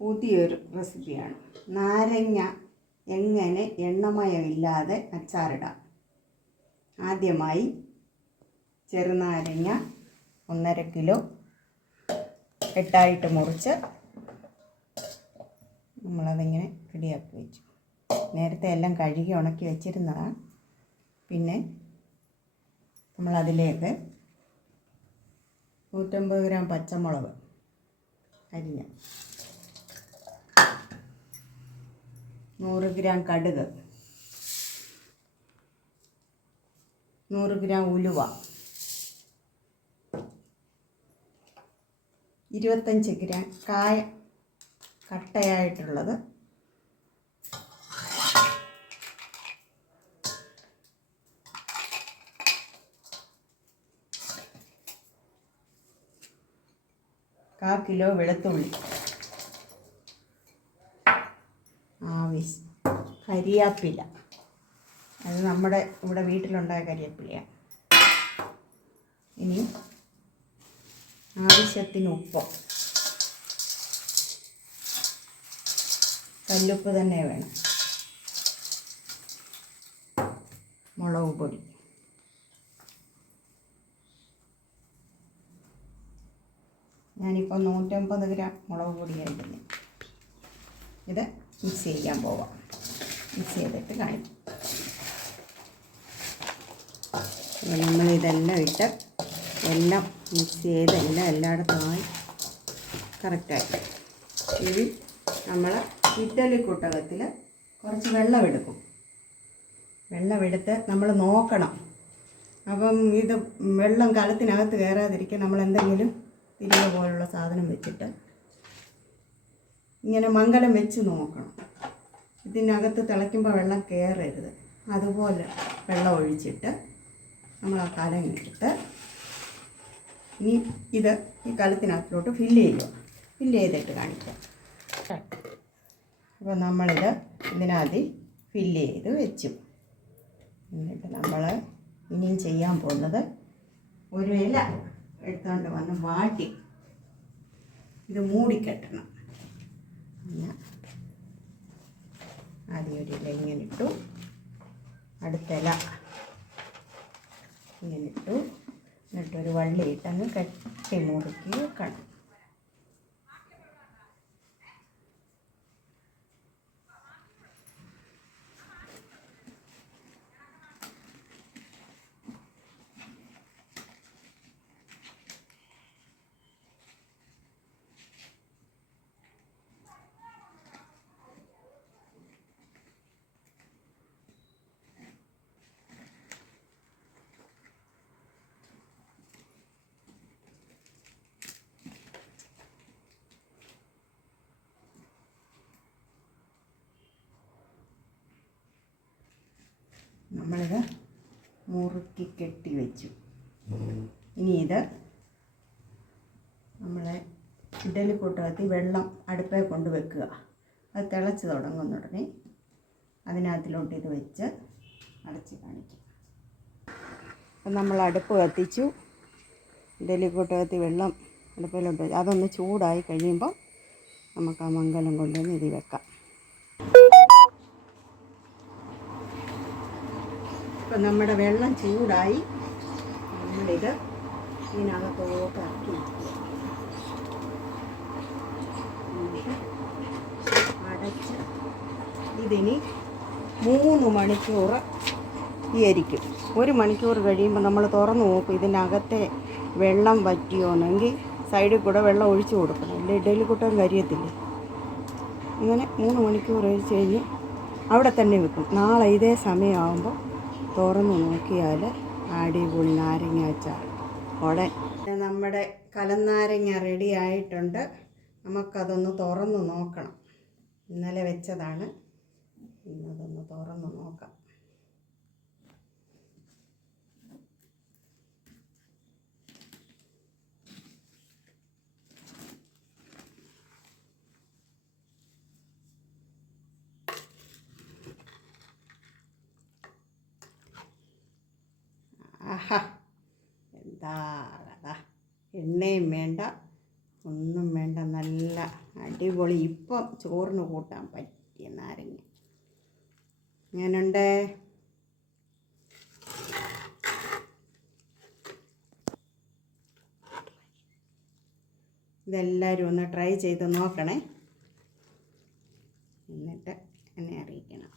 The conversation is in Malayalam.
പുതിയൊരു റെസിപ്പിയാണ്. നാരങ്ങ എങ്ങനെ എണ്ണമയമില്ലാതെ അച്ചാറിടാം. ആദ്യമായി ചെറുനാരങ്ങ ഒന്നര കിലോ എട്ടായിട്ട് മുറിച്ച് നമ്മളതിങ്ങനെ റെഡിയാക്കി വെച്ചു. നേരത്തെ എല്ലാം കഴുകി ഉണക്കി വെച്ചിരുന്നതാണ്. പിന്നെ നമ്മളതിലേക്ക് നൂറ്റമ്പത് ഗ്രാം പച്ചമുളക് അരിഞ്ഞ നൂറ് ഗ്രാം കടുക്. നൂറ് ഗ്രാം ഉലുവ. ഇരുപത്തഞ്ച് ഗ്രാം കായ കട്ടയായിട്ടുള്ളത്. കാ കിലോ വെളുത്തുള്ളി. കരിയാപ്പില. അത് നമ്മുടെ ഇവിടെ വീട്ടിലുണ്ടായ കരിയാപ്പിലയാണ്. ഇനി ആവശ്യത്തിന് ഉപ്പ്. കല്ലുപ്പ് തന്നെ വേണം. മുളക് പൊടി. ഞാനിപ്പോൾ നൂറ്റമ്പത് ഗ്രാം മുളക് പൊടിയായിരുന്നു ഇത് മിക്സ് ചെയ്യാൻ പോവാം. മിക്സ് ചെയ്തിട്ട് കാണിക്കും. അപ്പോൾ നമ്മളിതെല്ലാം ഇട്ട് എല്ലാം മിക്സ് ചെയ്ത് എല്ലാം എല്ലായിടത്തുമായി കറക്റ്റായിട്ട് ഇനി നമ്മൾ ഇഡ്ഡലി കുട്ടകത്തിൽ കുറച്ച് വെള്ളം എടുക്കും വെള്ളമെടുത്ത് നമ്മൾ നോക്കണം. അപ്പം ഇത് വെള്ളം കലത്തിനകത്ത് കയറാതിരിക്കാൻ നമ്മൾ എന്തെങ്കിലും തിരികെ പോലുള്ള സാധനം വെച്ചിട്ട് ഇങ്ങനെ മംഗലം വെച്ച് നോക്കണം. ഇതിനകത്ത് തിളയ്ക്കുമ്പോൾ വെള്ളം കയറരുത് അതുപോലെ വെള്ളം ഒഴിച്ചിട്ട് നമ്മൾ ആ കലം എടുത്ത് ഇനി ഇത് ഈ കലത്തിനകത്തിലോട്ട് ഫില്ല് ചെയ്യുക. ഫില്ല് ചെയ്തിട്ട് കാണിക്കാം. അപ്പോൾ നമ്മളിത് ഇതിനകത്ത് ഫില്ല് ചെയ്ത് വെച്ചു. എന്നിട്ട് നമ്മൾ ഇനിയും ചെയ്യാൻ പോകുന്നത് ഒരു ഇല എടുത്തുകൊണ്ട് വന്ന് വാട്ടി. ഇത് മൂടിക്കെട്ടണം. പിന്നെ ആദ്യം ഒരു ഇല ഇങ്ങനെ ഇട്ടു. അടുത്തില ഇങ്ങനെ ഇട്ടു. എന്നിട്ടൊരു വള്ളി ഇട്ടങ്ങ് കെട്ടി മുറുക്കി വെക്കണം. നമ്മളിത് മുറുക്കി കെട്ടി വെച്ചു. ഇനി ഇത് നമ്മളെ ഇഡലി കൂട്ടകത്തിൽ വെള്ളം അടുപ്പേ കൊണ്ട് വെക്കുക. അത് തിളച്ച് തുടങ്ങുന്ന ഉടനെ അതിനകത്തിലോട്ട് ഇത് വെച്ച് അടച്ച് കാണിക്കും. അപ്പം നമ്മൾ അടുപ്പ് കത്തിച്ചു. ഇഡലി കൂട്ടകത്തിൽ വെള്ളം അടുപ്പിലോട്ട് വെച്ച്. അതൊന്ന് ചൂടായി കഴിയുമ്പോൾ നമുക്ക് ആ മംഗലം കൊണ്ടുവന്ന് ഇത് വെക്കാം. ഇപ്പം നമ്മുടെ വെള്ളം ചൂടായി. നമ്മളിത് ഇതിനകത്തോട്ട് ഇറക്കി അടച്ച് ഇതിനി മൂന്ന് മണിക്കൂർ ഇരിക്കും ഒരു മണിക്കൂർ കഴിയുമ്പോൾ നമ്മൾ തുറന്ന് നോക്കും ഇതിനകത്തെ വെള്ളം വറ്റിയോന്നെങ്കിൽ സൈഡിൽ കൂടെ വെള്ളം ഒഴിച്ച് കൊടുക്കണം. ഇല്ല ഇഡലി കുട്ടം കരിയത്തില്ലേ ഇങ്ങനെ മൂന്ന് മണിക്കൂർ ഒഴിച്ച് കഴിഞ്ഞ് അവിടെ തന്നെ വെക്കും. നാളെ ഇതേ സമയമാകുമ്പോൾ തുറന്ന് നോക്കിയാൽ അടിപൊളി നാരങ്ങ അച്ചാർ ഉടൻ നമ്മുടെ കലനാരങ്ങ റെഡി ആയിട്ടുണ്ട്. നമുക്കതൊന്ന് തുറന്ന് നോക്കണം. ഇന്നലെ വെച്ചതാണ്. ഇന്നതൊന്ന് തുറന്ന് നോക്കാം. എന്താ അതാ. എണ്ണയും വേണ്ട ഒന്നും വേണ്ട. നല്ല അടിപൊളി. ഇപ്പം ചോറിന് കൂട്ടാൻ പറ്റിയ നാരങ്ങ. ഞാനുണ്ട് ഇതെല്ലാവരും ഒന്ന് ട്രൈ ചെയ്ത് നോക്കണേ. എന്നിട്ട് എന്നെ അറിയിക്കണം.